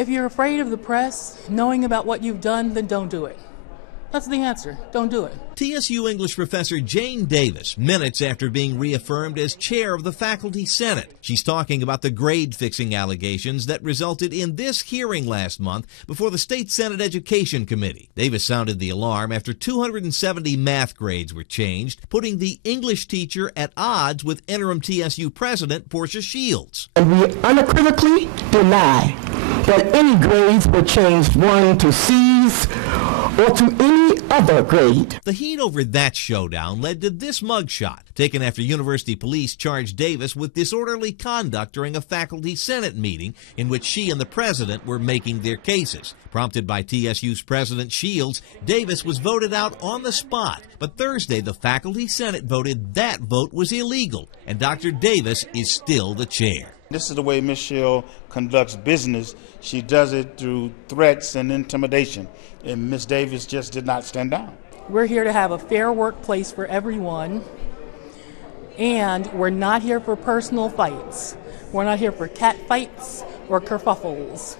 If you're afraid of the press, knowing about what you've done, then don't do it. That's the answer. Don't do it. TSU English professor Jane Davis, minutes after being reaffirmed as chair of the Faculty Senate. She's talking about the grade-fixing allegations that resulted in this hearing last month before the State Senate Education Committee. Davis sounded the alarm after 270 math grades were changed, putting the English teacher at odds with interim TSU president Portia Shields. And we unequivocally deny that any grades were changed 1 to C's or to any other grade. The heat over that showdown led to this mugshot, taken after university police charged Davis with disorderly conduct during a faculty senate meeting in which she and the president were making their cases. Prompted by TSU's President Shields, Davis was voted out on the spot. But Thursday, the faculty senate voted that vote was illegal, and Dr. Davis is still the chair. This is the way Ms. Shields conducts business. She does it through threats and intimidation, and Ms. Davis just did not stand down. We're here to have a fair workplace for everyone, and we're not here for personal fights. We're not here for cat fights or kerfuffles.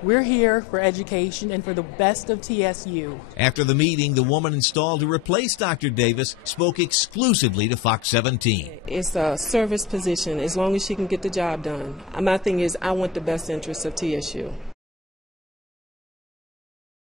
We're here for education and for the best of TSU. After the meeting, the woman installed to replace Dr. Davis spoke exclusively to Fox 17. It's a service position as long as she can get the job done. My thing is I want the best interests of TSU.